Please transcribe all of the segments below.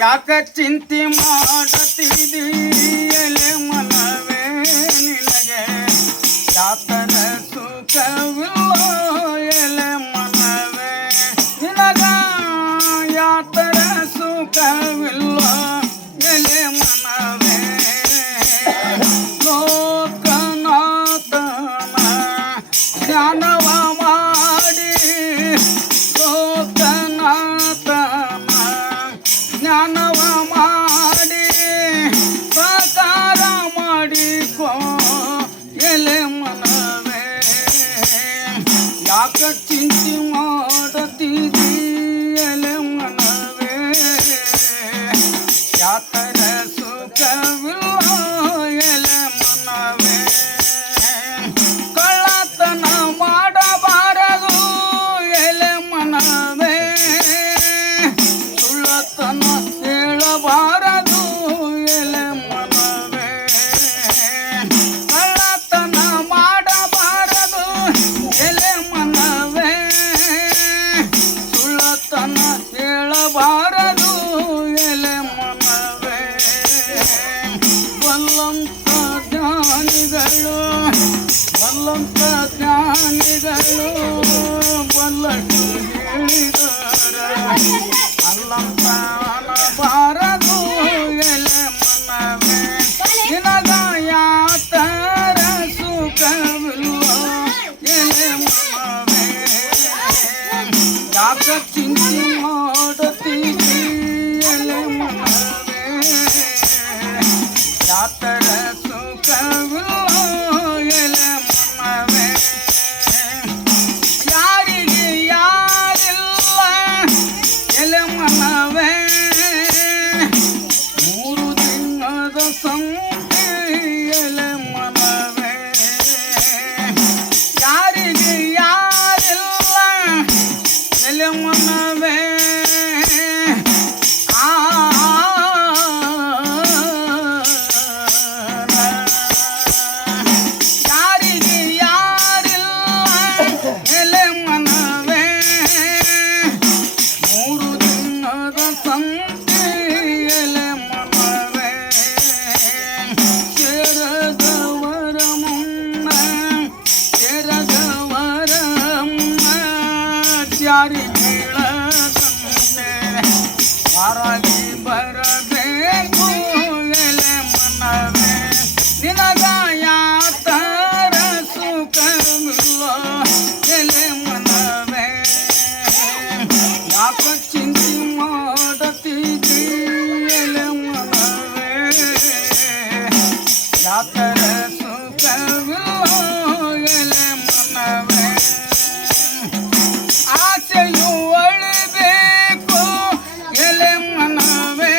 ಯಾಕ ಚಿಂತೆ ಮಾಡತಿದೀಯಲೆ ಮನವೇ ನಿನಗೆ ಯಾತರ ಸುಖವಿಲ್ಲ ಎಲೆ ಮನವೇ ನಿನಗ ಯಾತರ ಸುಖವಿಲ್ಲ ಎಲೆ ಮನವೇ ಲೋಕನಾಥನ ಜ್ಞಾನವ ಮಾಡಿ ಲೋಕನಾಥನ ಜ್ಞಾನವ ಮಾಡಿ ಸಾಕಾರ ಮಾಡಿಕೋ ಎಲೆ ಮನವೇ ಯಾಕ ಚಿಂತೆ ಮಾಡತಿದ್ದೀ ಎಲೆ ಮನವೇ ಯಾತರ ಸುಖವಿಲ್ಲ ಎಲೆ ಮನವೇ ಕಳ್ಳತನ ಮಾಡಬಾರದು ಎಲೆ ಮನವೇ ಸುಳ್ಳತನ ಹೇಳಬಾರದು ಎಲೆ ಮನವೇ ಕಳ್ಳತನ ಮಾಡಬಾರದು ಎಲೆ ಮನವೇ ಸುಳ್ಳತನ ಹೇಳಬಾರದು ಎಲೆ ಮನವೇ ಬಲ್ಲಂತ ಜ್ಞಾನಿಗಳು ಬಲ್ಲಂತ ಜ್ಞಾನಿಗಳು ಬಲ್ಲಟ್ಟು ಹೇಳಿದರ ಅಲ್ಲಂತ ಅನ್ನಬಾರದು ಎಲೆ ಮನವೇ ನಿನಗ ಯಾತರ ಸುಖವಿಲ್ಲ ಎಲೆ ಮನವೇ ಯಾಕ ಚಿಂತೆ ಮಾಡತಿದ್ದೀ ಎಲೆ ಮನವೇ ಯಾತರ ಸುಖವಿಲ್ಲ ಎಲೆ ಮನವೇ ಯಾರಿಗೆ ಯಾರಿಲ್ಲ ಎಲೆ ಮನವೇ ಮೂರು ದಿನದ ಸಂತೆ ಎಲೆ ಮನವೇ ಯಾರಿಗೆ ಯಾರಿಲ್ಲ ಎಲೆ ಮನವೇ ಆ ಯಾರಿಗೆ ಯಾರಿಲ್ಲ ಎಲೆ ಮನವೇ ಮೂರು ದಿನದ ಸಂತೆ ಎಲೆ ಮನವೇ ಸೇರದವರ ಮುನ್ನ ಸೇರದವರ ಮುನ್ನ ಜಾರಿ ಬೀಳದಂತೆ ಹೊರಗೆ ಬರಬೇಕು ಎಲೆ ಮನವೇ ನಿನಗ ಯಾತರ ಸುಖವಿಲ್ಲ ಎಲೆ ಮನವೇ ಯಾಕ ಚಿಂತೆ ಮಾಡತಿದ್ದೀ ಎಲೆ ಮನವೇ ಯಾತರ ಸುಖವಿಲ್ಲ ಎಲೆ ಮನವೇ ಆಸೆಯು ಅಳಿಬೇಕು ಎಲೆ ಮನವೇ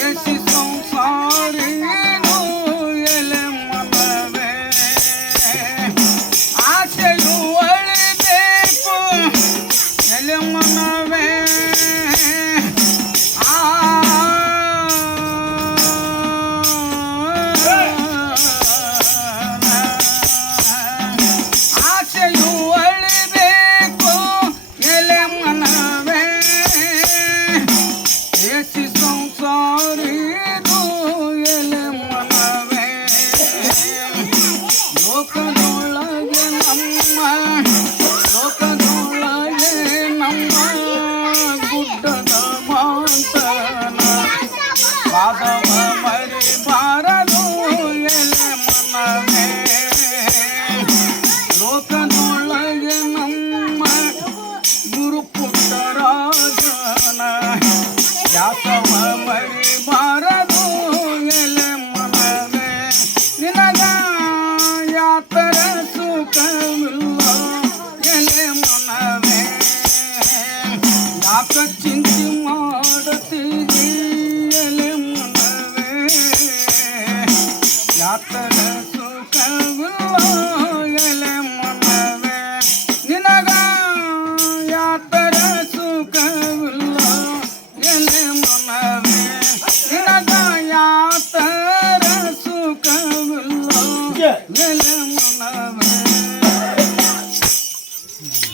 ಏಸಿ ಸಂಸಾರಿನು ಎಲೆ ಮನವೇ ಆಸೆಯು ಅಳಿಬೇಕು ಎಲೆ ಮನವೇ ಆ ಆಸೆಯು ಅಳಿಬೇಕು ಎಲೆ ಮನವೇ ಏಸಿ ಸಂಸಾರಿದು ಎಲೆ ಮನವೇ ಲೋಕದೊಳಗೆ ನಮ್ಮ ಲೋಕದೊಳಗೆ ನಮ್ಮ ಗುಡ್ಡದ ಮಾಂತನ ಪಾದವ ಮರಿಬಾರದು ಎಲೆ ಮನವೇ ಲೋಕದೊಳಗೆ ನಮ್ಮ ಗುರು ಪುಟ್ಟರಾಜನ ಯಾಕವ ಮರಿಬಾರದು ಎಲೆ ಮನವೇ ನಿನಗ ಯಾತರ ಸುಖವಿಲ್ಲ ಎಲೆ ಮನವೇ ಯಾಕ ಚಿಂತೆ ಮಾಡತಿದ್ದೀ ಎಲೆ ಮನವೇ ಯಾತರ ಸುಖವಿಲ್ಲ ಎಲೆ ಮನವೇ ನಿನಗ ಯಾತರ ಸುಖವಿಲ್ಲ ಎಲೆ ಮನವೇ ನಿನಗ ಯಾತರ ಸುಖವಿಲ್ಲ ಎಲೆ ಮನವೇ